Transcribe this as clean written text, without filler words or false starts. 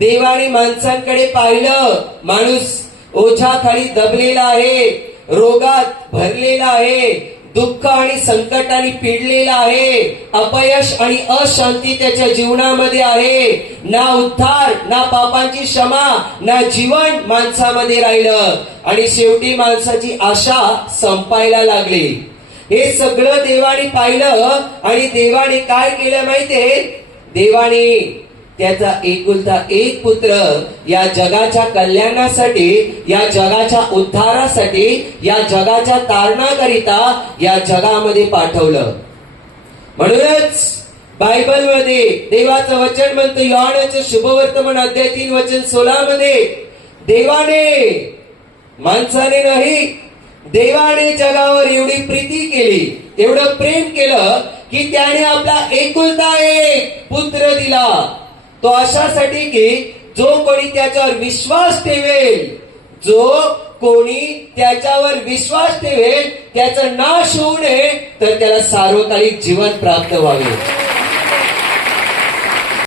देवाने माणसांकडे पाहिलं, माणूस ओझ्याखाली दबलेला आहे, रोगात भरलेला आहे, दुःख आणि संकटाने पिडलेला आहे, अपयश आणि अशांती त्याच्या जीवनामध्ये आहे, ना उद्धार, ना पापांची क्षमा, ना जीवन माणसामध्ये राहिलं आणि शेवटी माणसाची आशा संपायला लागली. हे सगळं देवाने पाहिलं आणि देवाने काय केलं माहितीये? देवाने त्याचा एकुलता एक पुत्र या जगाच्या कल्याणासाठी, या जगाच्या उद्धारासाठी, या जगाच्या तारणाकरिता या जगामध्ये पाठवलं. म्हणूनच बायबलमध्ये देवाचं वचन म्हणतं, योहानाचं शुभवर्तमान अध्याय 3 वचन 16 मध्ये, देवाने, माणसाने नाही, देवाने जगावर एवढी प्रीती केली, एवढं प्रेम केलं की त्याने आपला एकुलता एक पुत्र दिला. तो अशासाठी की जो कोणी त्याच्यावर विश्वास ठेवेल, जो कोणी त्याच्यावर विश्वास ठेवेल त्याचा नाश होऊ नये, तर त्याला सार्वकालिक जीवन प्राप्त व्हावे.